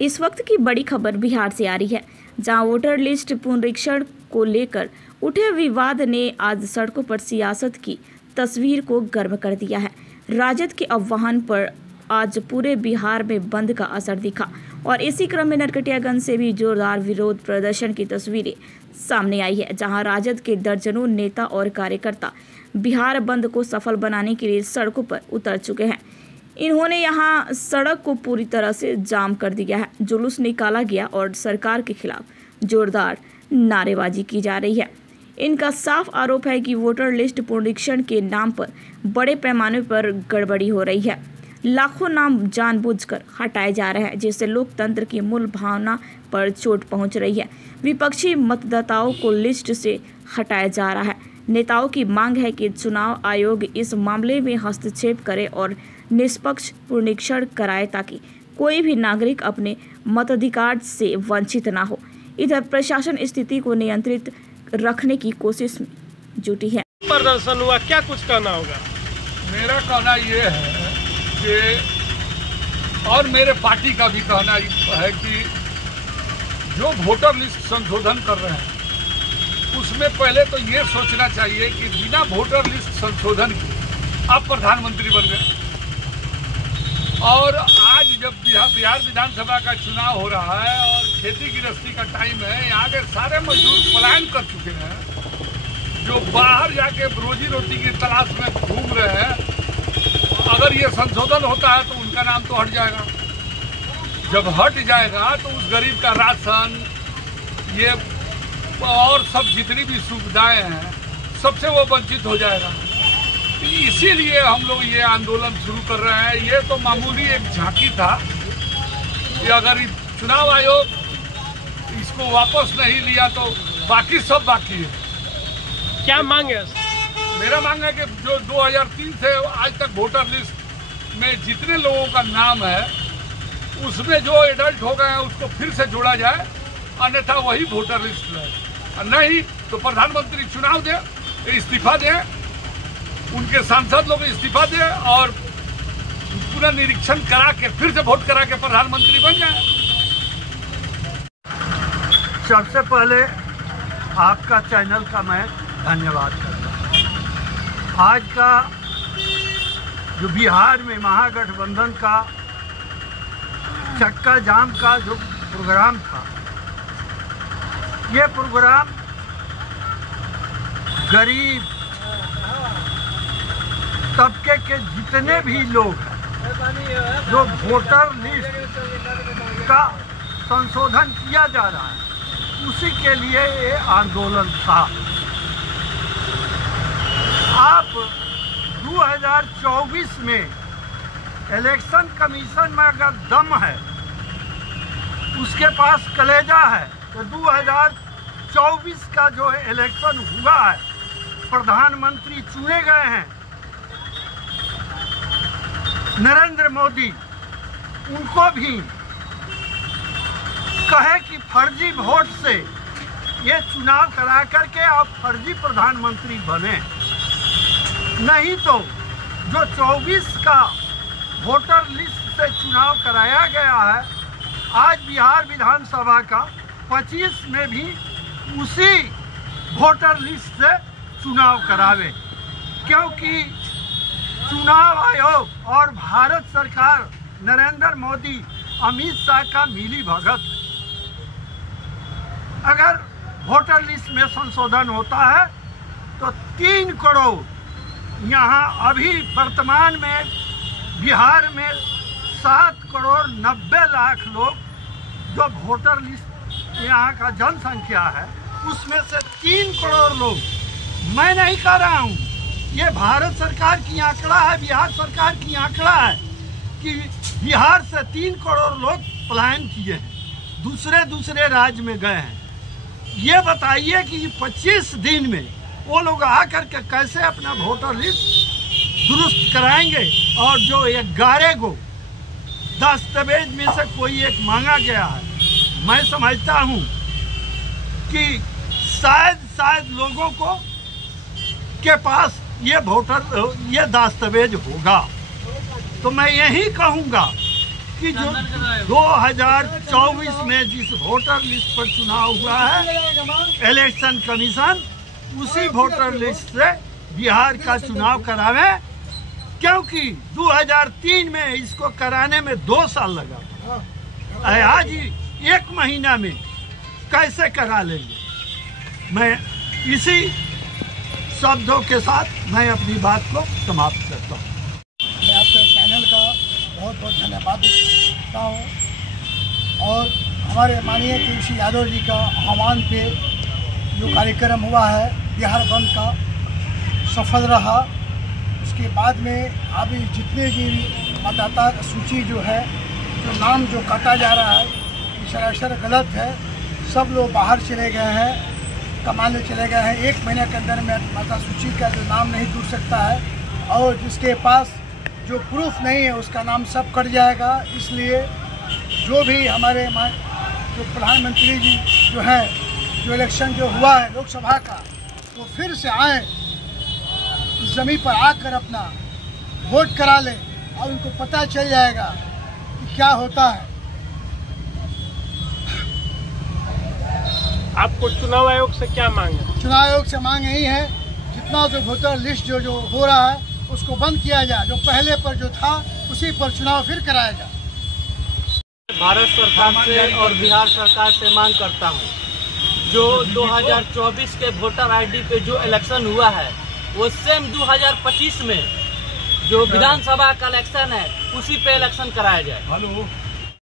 इस वक्त की बड़ी खबर बिहार से आ रही है, जहां वोटर लिस्ट पुनरीक्षण को लेकर उठे विवाद ने आज सड़कों पर सियासत की तस्वीर को गर्म कर दिया है। राजद के आह्वान पर आज पूरे बिहार में बंद का असर दिखा और इसी क्रम में नरकटियागंज से भी जोरदार विरोध प्रदर्शन की तस्वीरें सामने आई है, जहां राजद के दर्जनों नेता और कार्यकर्ता बिहार बंद को सफल बनाने के लिए सड़कों पर उतर चुके हैं। इन्होंने यहां सड़क को पूरी तरह से जाम कर दिया है। जुलूस निकाला गया और सरकार के खिलाफ जोरदार नारेबाजी की जा रही है। इनका साफ आरोप है कि वोटर लिस्ट पुनरीक्षण के नाम पर बड़े पैमाने पर गड़बड़ी हो रही है। लाखों नाम जानबूझकर हटाए जा रहे हैं, जिससे लोकतंत्र की मूल भावना पर चोट पहुंच रही है। विपक्षी मतदाताओं को लिस्ट से हटाया जा रहा है। नेताओं की मांग है कि चुनाव आयोग इस मामले में हस्तक्षेप करे और निष्पक्ष पुनरीक्षण कराए, ताकि कोई भी नागरिक अपने मताधिकार से वंचित ना हो। इधर प्रशासन स्थिति को नियंत्रित रखने की कोशिश में जुटी है। प्रदर्शन हुआ, क्या कुछ कहना होगा? मेरा कहना ये है कि और मेरे पार्टी का भी कहना है कि जो वोटर लिस्ट संशोधन कर रहे हैं उसमें पहले तो ये सोचना चाहिए कि बिना वोटर लिस्ट संशोधन के आप प्रधानमंत्री बन गए। और आज जब बिहार विधानसभा का चुनाव हो रहा है और खेती गृहस्थी का टाइम है, यहाँ के सारे मजदूर पलायन कर चुके हैं, जो बाहर जाके रोजी रोटी की तलाश में घूम रहे हैं। अगर ये संशोधन होता है तो उनका नाम तो हट जाएगा। जब हट जाएगा तो उस गरीब का राशन, ये और सब जितनी भी सुविधाएं हैं, सबसे वो वंचित हो जाएगा। इसीलिए हम लोग ये आंदोलन शुरू कर रहे हैं। ये तो मामूली एक झांकी था कि अगर चुनाव आयोग इसको वापस नहीं लिया तो बाकी सब बाकी है। क्या मांग है? मेरा मांग है कि जो 2003 से आज तक वोटर लिस्ट में जितने लोगों का नाम है उसमें जो एडल्ट हो गए हैं उसको फिर से जोड़ा जाए, अन्यथा वही वोटर लिस्ट रहे। नहीं तो प्रधानमंत्री चुनाव दे, इस्तीफा दे, उनके सांसद लोग इस्तीफा दे और पुनर्निरीक्षण करा के फिर से वोट करा के प्रधानमंत्री बन जाए। सबसे पहले आपका चैनल का मैं धन्यवाद करता हूँ। आज का जो बिहार में महागठबंधन का चक्का जाम का जो प्रोग्राम था, ये प्रोग्राम गरीब तबके के जितने भी लोग हैं, जो वोटर लिस्ट का संशोधन किया जा रहा है, उसी के लिए ये आंदोलन था। आप 2024 में इलेक्शन कमीशन में अगर दम है, उसके पास कलेजा है, तो 2024 का जो इलेक्शन हुआ है, प्रधानमंत्री चुने गए हैं नरेंद्र मोदी, उनको भी कहे कि फर्जी वोट से ये चुनाव करा करके आप फर्जी प्रधानमंत्री बने। नहीं तो जो 24 का वोटर लिस्ट से चुनाव कराया गया है, आज बिहार विधानसभा का 25 में भी उसी वोटर लिस्ट से चुनाव करावे, क्योंकि चुनाव आयोग और भारत सरकार नरेंद्र मोदी अमित शाह का मिली भगत है। अगर वोटर लिस्ट में संशोधन होता है तो 3 करोड़ यहाँ अभी वर्तमान में बिहार में 7 करोड़ 90 लाख लोग जो वोटर लिस्ट यहाँ का जनसंख्या है, उसमें से 3 करोड़ लोग, मैं नहीं कह रहा हूँ, ये भारत सरकार की आंकड़ा है, बिहार सरकार की आंकड़ा है कि बिहार से 3 करोड़ लोग पलायन किए हैं, दूसरे राज्य में गए हैं। ये बताइए कि 25 दिन में वो लोग आकर के कैसे अपना वोटर लिस्ट दुरुस्त कराएंगे। और जो 11 को दस्तावेज में से कोई एक मांगा गया है, मैं समझता हूँ कि शायद लोगों को के पास ये दस्तावेज होगा। तो मैं यही कहूँगा कि जो 2024 में जिस वोटर लिस्ट पर चुनाव हुआ है, इलेक्शन कमीशन उसी वोटर लिस्ट से बिहार का चुनाव करावे, क्योंकि 2003 में इसको कराने में 2 साल लगा। आज 1 महीना में कैसे करा लेंगे? मैं इसी शब्दों के साथ मैं अपनी बात को समाप्त करता हूँ। मैं आपके चैनल का बहुत बहुत धन्यवाद देता हूँ और हमारे माननीय तेजस्वी यादव जी का आह्वान पे जो कार्यक्रम हुआ है बिहार बंद का सफल रहा। उसके बाद में अभी जितने भी मतदाता सूची जो है, जो नाम जो काटा जा रहा है, सरासर गलत है। सब लोग बाहर चले गए हैं, कमाने चले गए हैं। 1 महीने के अंदर में मतदाता सूची का जो नाम नहीं जुड़ सकता है और जिसके पास जो प्रूफ नहीं है उसका नाम सब कट जाएगा। इसलिए जो भी हमारे जो प्रधानमंत्री जी जो है, जो इलेक्शन जो हुआ है लोकसभा का, वो फिर से आए, इस ज़मीन पर आकर अपना वोट करा लें और उनको पता चल जाएगा कि क्या होता है। आपको चुनाव आयोग से क्या मांग है? चुनाव आयोग से मांग यही है, जितना जो वोटर लिस्ट जो हो रहा है उसको बंद किया जाए। जो पहले पर जो था उसी पर चुनाव फिर कराया जाए। भारत सरकार से और बिहार सरकार से मांग करता हूं, जो 2024 के वोटर आईडी पे जो इलेक्शन हुआ है वो सेम 2025 में जो विधानसभा का इलेक्शन है उसी पे इलेक्शन कराया जाए।